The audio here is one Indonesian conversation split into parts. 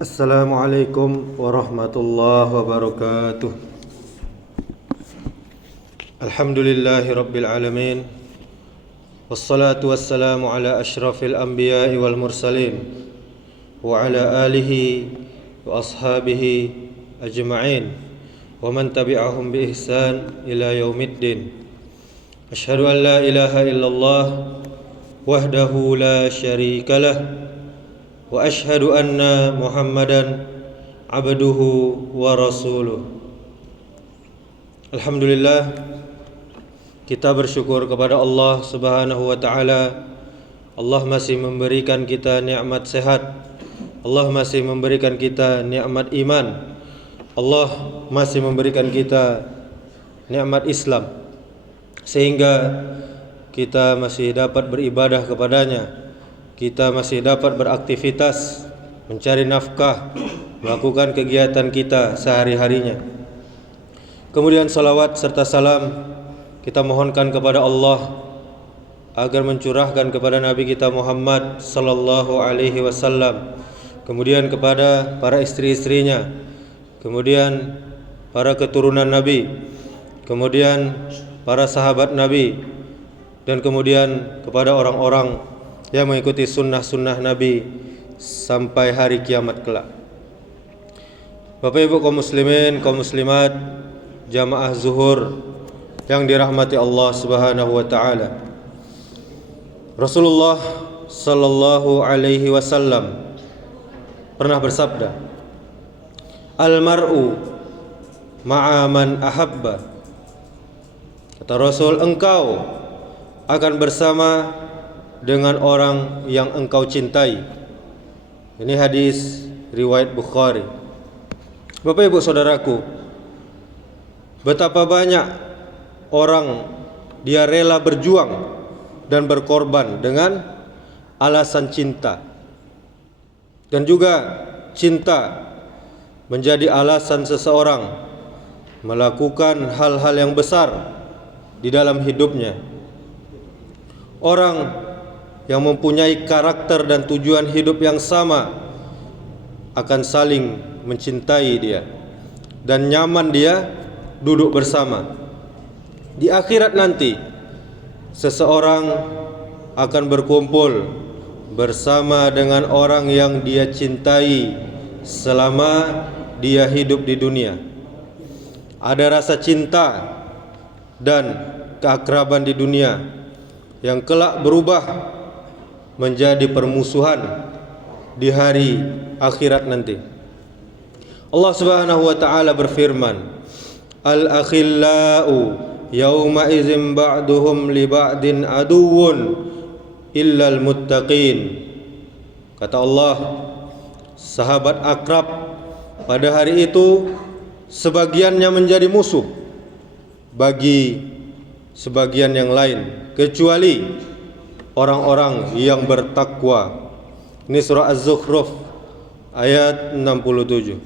Assalamualaikum warahmatullahi wabarakatuh. Alhamdulillahi rabbil alamin. Wassalatu wassalamu ala ashrafil anbiya'i wal mursalin wa ala alihi wa ashabihi ajma'in wa man tabi'ahum bi ihsan ila yaumiddin. Asyhadu an la ilaha illallah wahdahu la syarika lah wa ashhadu anna Muhammadan abduhu wa rasuluh. Alhamdulillah, kita bersyukur kepada Allah Subhanahu wa taala. Allah masih memberikan kita nikmat sehat. Allah masih memberikan kita nikmat iman. Allah masih memberikan kita nikmat Islam, sehingga kita masih dapat beribadah kepadanya. Kita masih dapat beraktivitas, mencari nafkah, melakukan kegiatan kita sehari-harinya. Kemudian salawat serta salam kita mohonkan kepada Allah agar mencurahkan kepada Nabi kita Muhammad sallallahu alaihi wasallam, kemudian kepada para istri-istrinya, kemudian para keturunan Nabi, kemudian para sahabat Nabi, dan kemudian kepada orang-orang yang mengikuti sunnah-sunnah Nabi sampai hari kiamat kelak. Bapak Ibu kaum muslimin, kaum muslimat, jamaah zuhur yang dirahmati Allah Subhanahu wa taala. Rasulullah sallallahu alaihi wasallam pernah bersabda, "Al-mar'u ma'a man ahabba." Kata Rasul, engkau akan bersama dengan orang yang engkau cintai. Ini hadis riwayat Bukhari. Bapak Ibu saudaraku, betapa banyak orang dia rela berjuang dan berkorban dengan alasan cinta. Dan juga cinta menjadi alasan seseorang melakukan hal-hal yang besar di dalam hidupnya. Orang yang mempunyai karakter dan tujuan hidup yang sama akan saling mencintai dia dan nyaman dia duduk bersama. Di akhirat nanti seseorang akan berkumpul bersama dengan orang yang dia cintai selama dia hidup di dunia. Ada rasa cinta dan keakraban di dunia yang kelak berubah menjadi permusuhan di hari akhirat nanti. Allah Subhanahu wa taala berfirman, "Al-akhillau yauma idzin ba'duhum li ba'din aduwwun illal muttaqin." Kata Allah, sahabat akrab pada hari itu sebagiannya menjadi musuh bagi sebagian yang lain, kecuali orang-orang yang bertakwa. Ini surah Az-Zukhruf ayat 67.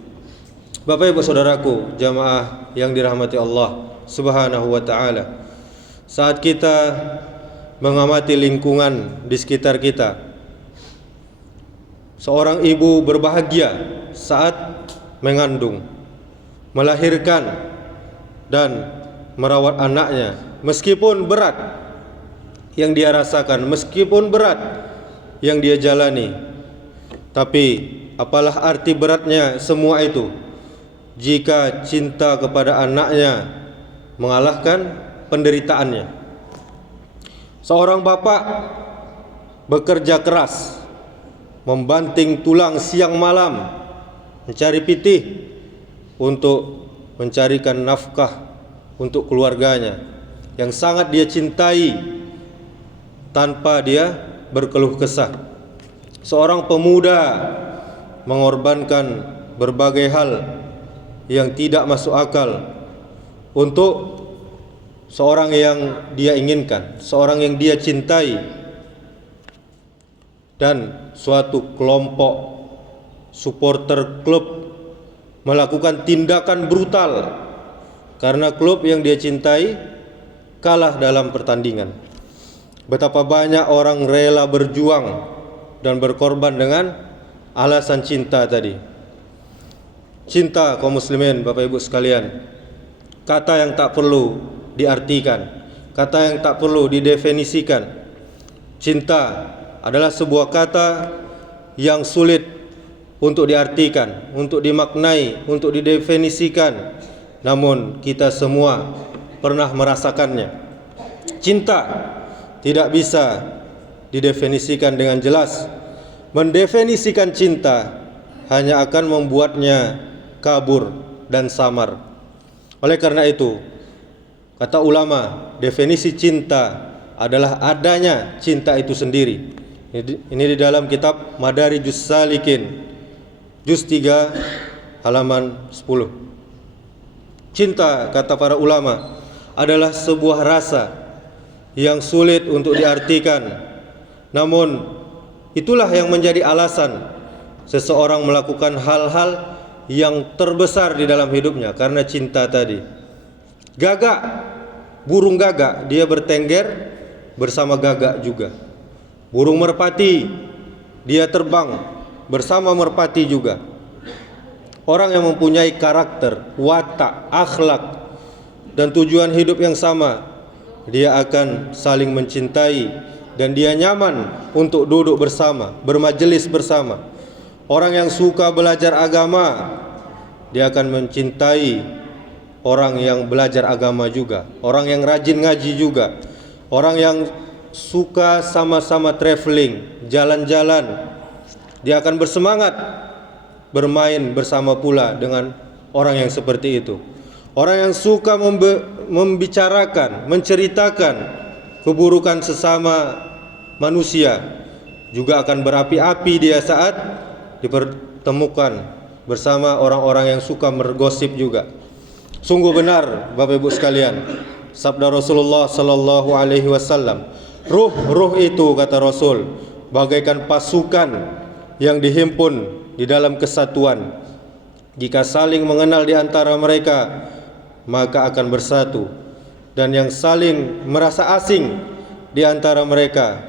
Bapak Ibu saudaraku, jamaah yang dirahmati Allah Subhanahu wa taala, saat kita mengamati lingkungan di sekitar kita, seorang ibu berbahagia saat mengandung, melahirkan dan merawat anaknya, meskipun berat yang dia rasakan, meskipun berat yang dia jalani. Tapi apalah arti beratnya semua itu jika cinta kepada anaknya mengalahkan penderitaannya. Seorang bapak bekerja keras, membanting tulang siang malam, mencari pitih untuk mencarikan nafkah untuk keluarganya yang sangat dia cintai, tanpa dia berkeluh kesah. Seorang pemuda mengorbankan berbagai hal yang tidak masuk akal untuk seorang yang dia inginkan, seorang yang dia cintai. Dan suatu kelompok supporter klub melakukan tindakan brutal karena klub yang dia cintai kalah dalam pertandingan. Betapa banyak orang rela berjuang dan berkorban dengan alasan cinta tadi. Cinta kaum muslimin, Bapak Ibu sekalian, kata yang tak perlu diartikan, kata yang tak perlu didefinisikan. Cinta adalah sebuah kata yang sulit untuk diartikan, untuk dimaknai, untuk didefinisikan. Namun kita semua pernah merasakannya. Cinta tidak bisa didefinisikan dengan jelas. Mendefinisikan cinta hanya akan membuatnya kabur dan samar. Oleh karena itu, kata ulama, definisi cinta adalah adanya cinta itu sendiri. Ini di dalam kitab Madarijus Salikin, juz 3 halaman 10. Cinta, kata para ulama, adalah sebuah rasa yang sulit untuk diartikan. Namun itulah yang menjadi alasan seseorang melakukan hal-hal yang terbesar di dalam hidupnya karena cinta tadi. Gagak, burung gagak, dia bertengger bersama gagak juga. Burung merpati, dia terbang bersama merpati juga. Orang yang mempunyai karakter, watak, akhlak, dan tujuan hidup yang sama, dia akan saling mencintai dan dia nyaman untuk duduk bersama, bermajelis bersama. Orang yang suka belajar agama, dia akan mencintai orang yang belajar agama juga. Orang yang rajin ngaji juga. Orang yang suka sama-sama traveling, jalan-jalan, dia akan bersemangat bermain bersama pula dengan orang yang seperti itu. Orang yang suka membicarakan, menceritakan keburukan sesama manusia juga akan berapi-api dia saat dipertemukan bersama orang-orang yang suka mergosip juga. Sungguh benar Bapak Ibu sekalian, sabda Rasulullah sallallahu alaihi wasallam, ruh itu, kata Rasul, bagaikan pasukan yang dihimpun di dalam kesatuan. Jika saling mengenal di antara mereka, maka akan bersatu, dan yang saling merasa asing di antara mereka,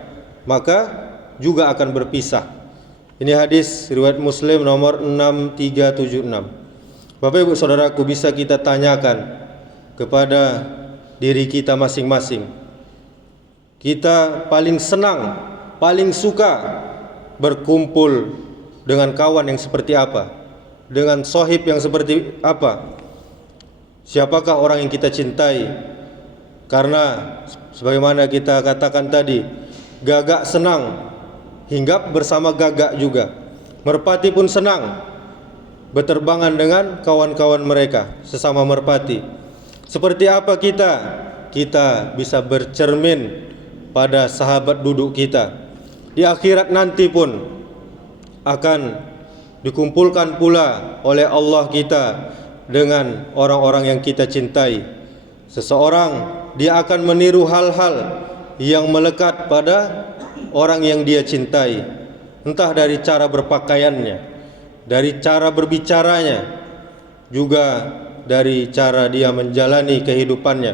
maka juga akan berpisah. Ini hadis riwayat Muslim nomor 6376. Bapak Ibu saudaraku, bisa kita tanyakan kepada diri kita masing-masing, kita paling senang, paling suka berkumpul dengan kawan yang seperti apa, dengan sohib yang seperti apa? Siapakah orang yang kita cintai? Karena sebagaimana kita katakan tadi, gagak senang hinggap bersama gagak juga. Merpati pun senang berterbangan dengan kawan-kawan mereka, sesama merpati. Seperti apa kita? Kita bisa bercermin pada sahabat duduk kita. Di akhirat nanti pun akan dikumpulkan pula oleh Allah kita dengan orang-orang yang kita cintai. Seseorang dia akan meniru hal-hal yang melekat pada orang yang dia cintai, entah dari cara berpakaiannya, dari cara berbicaranya, juga dari cara dia menjalani kehidupannya.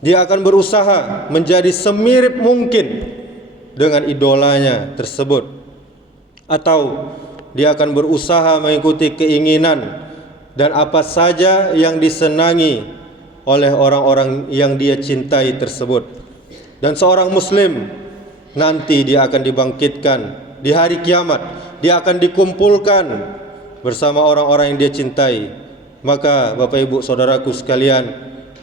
Dia akan berusaha menjadi semirip mungkin dengan idolanya tersebut, atau dia akan berusaha mengikuti keinginan dan apa saja yang disenangi oleh orang-orang yang dia cintai tersebut. Dan seorang muslim nanti dia akan dibangkitkan di hari kiamat, dia akan dikumpulkan bersama orang-orang yang dia cintai. Maka Bapak Ibu saudaraku sekalian,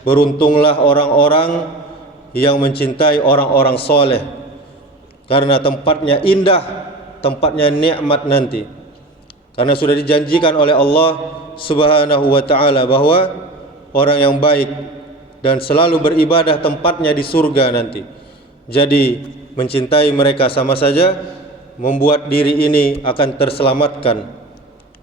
beruntunglah orang-orang yang mencintai orang-orang soleh, karena tempatnya indah, tempatnya nikmat nanti. Karena sudah dijanjikan oleh Allah Subhanahu wa ta'ala bahwa orang yang baik dan selalu beribadah tempatnya di surga nanti. Jadi mencintai mereka sama saja membuat diri ini akan terselamatkan.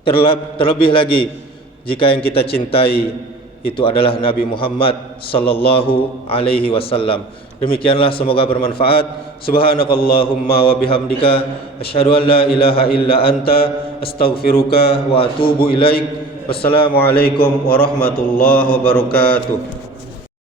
Terlebih lagi jika yang kita cintai itu adalah Nabi Muhammad sallallahu alaihi wasallam. Demikianlah, semoga bermanfaat. Subhanakallahumma wa bihamdika asyhadu an la ilaha illa anta astaghfiruka wa atubu ilaik. Wassalamualaikum warahmatullahi wabarakatuh.